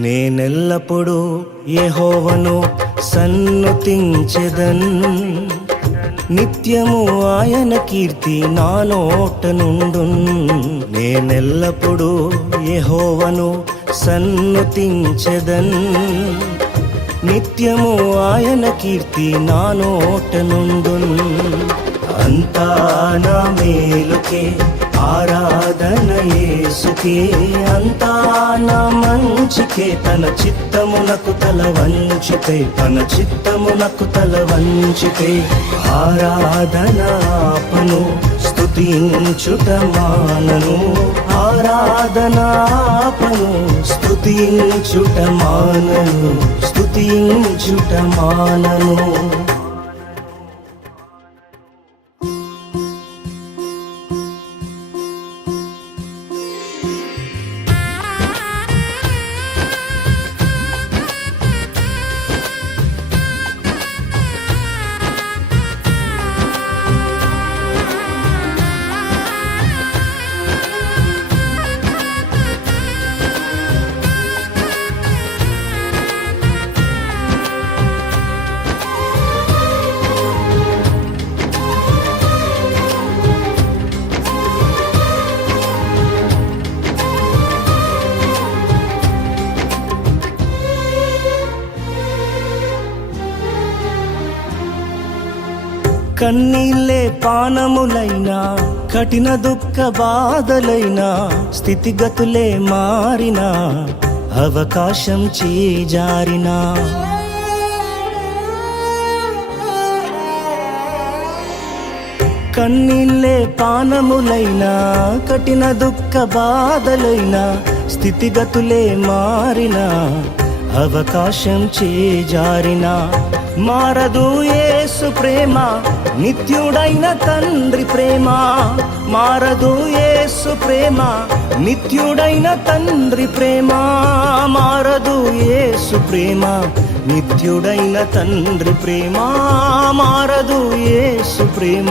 నేనెల్లప్పుడూ యెహోవాను సన్నుతించెదన్, నిత్యము ఆయన కీర్తి నా నోట నుండున్. నేనెల్లప్పుడూ యెహోవాను సన్నుతించెదన్, నిత్యము ఆయన కీర్తి నా నోట నుండున్. అంతా నా మేలుకే ఆరాధన యేసుకే, అంతా నా మంచికే. తన చిత్తమునకు తల వంచితే, తన చిత్తమునకు తల వంచితే ఆరాధన ఆపను, స్తుతించుట మానను. ఆరాధన ఆపను, స్తుతించుట మానను, స్తుతించుట మానను. కన్నీళ్ళే పానములైనా, కఠిన దుఃఖ బాధలైనా, స్థితిగతులే మారినా, అవకాశం చేజారినా, కన్నీళ్ళే పానములైనా, కఠిన దుఃఖ బాధలైనా, స్థితిగతులే మారినా, అవకాశం చేజారినా, మారదు యేసు ప్రేమ, నిత్యుడైన తండ్రి ప్రేమ. మారదు యేసు ప్రేమ, నిత్యుడైన తండ్రి ప్రేమ. మారదు యేసు ప్రేమ, నిత్యుడైన తండ్రి ప్రేమ. మారదు యేసు ప్రేమ,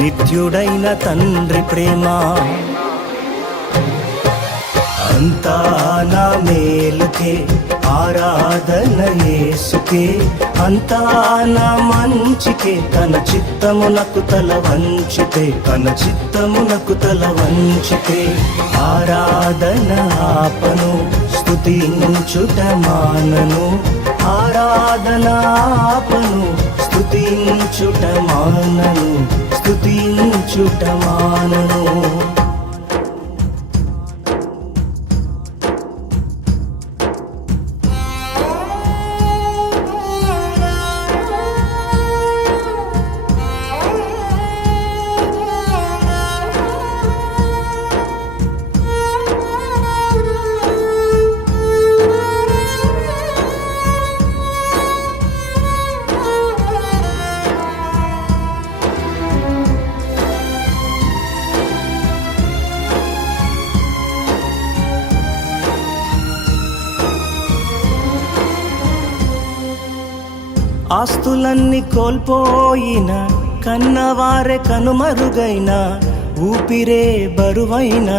నిత్యుడైన తండ్రి ప్రేమ. అంతా నా మేలుకే ఆరాధన యేసుకే, అంతా నా మంచికే. తన చిత్తమునకు తల వంచితే, తన చిత్తమునకు తల వంచితే ఆరాధన ఆపను, స్తుతించుట మానను. ఆరాధన ఆపను, స్తుతించుట మానను, స్తుతించుట మానను. ఆస్తులన్నీ కోల్పోయిన, కన్నవారే కనుమరుగైన, ఊపిరే బరువైన,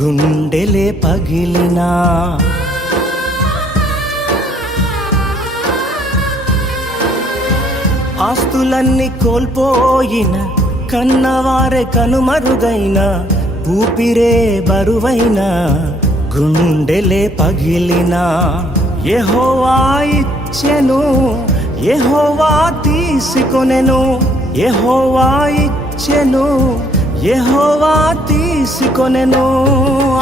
గుండెలే పగిలినా, ఆస్తులన్నీ కోల్పోయిన, కన్నవారే కనుమరుగైన, ఊపిరే బరువైన, గుండెలే పగిలినా, యెహోవా ఇచ్చెను, యెహోవా తీసుకొనెను. యెహోవా ఇచ్చెను, యెహోవా తీసుకొనెను.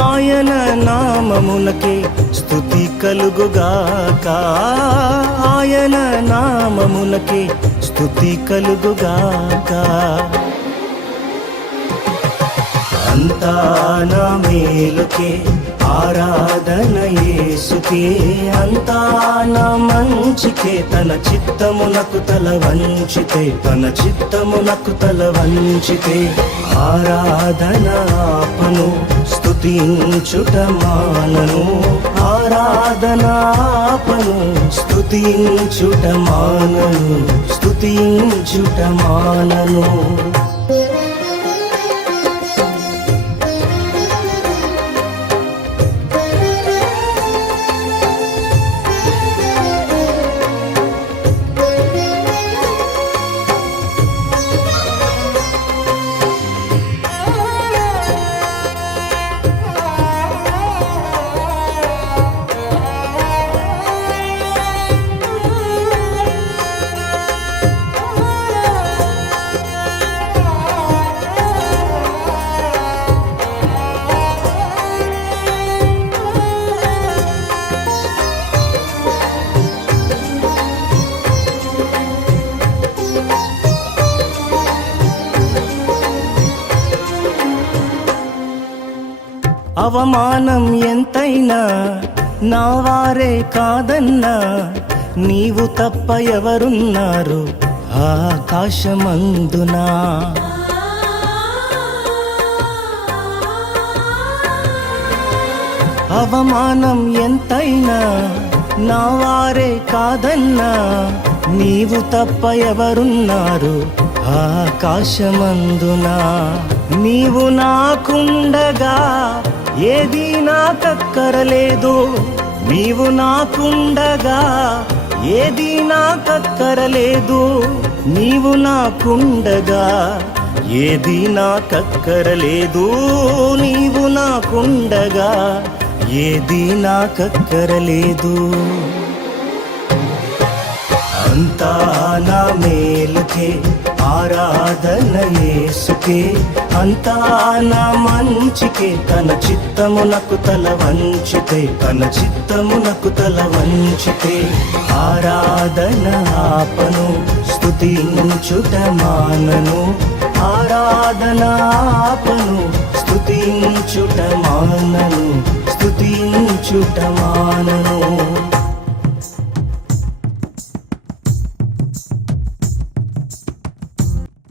ఆయన నామమునకే స్తుతి కలుగుగాక, ఆయన నామమునకే స్తుతి కలుగుగాక. అంతా నా మేలుకే ఆరాధన యేసుకే, అంతా నా మంచికే. తన చిత్తమునకు తల వంచితే, తన చిత్తమునకు తల వంచితే ఆరాధన ఆపను, స్తుతించుట మానను. ఆరాధన ఆపను, స్తుతించుట మానను, స్తుతించుట మానను. అవమానం ఎంతైనా నా వారే కాదన్నా, నీవు తప్ప ఎవరున్నారు ఆకాశమందునా. అవమానం ఎంతైనా నా వారే కాదన్నా, నీవు తప్ప ఎవరున్నారు ఆకాశమందునా. నీవు నాకుండగా ఏది నాకక్కరలేదు, నీవు నాకుండగా ఏది నాకక్కరలేదు, నీవు నాకుండగా ఏది నాకక్కరలేదు, నీవు నాకుండగా ఏది నాకక్కరలేదు. అంతా నా మేలుకే ఆరాధన యేసుకే, అంతా నా మంచికే తన చిత్తమునకు తల వంచితే, తన చిత్తమునకు తల వంచితే. ఆరాధన ఆపను స్తుతించుట మానను, ఆరాధన ఆపను స్తుతించుట మానను, స్తుతించుట మానను.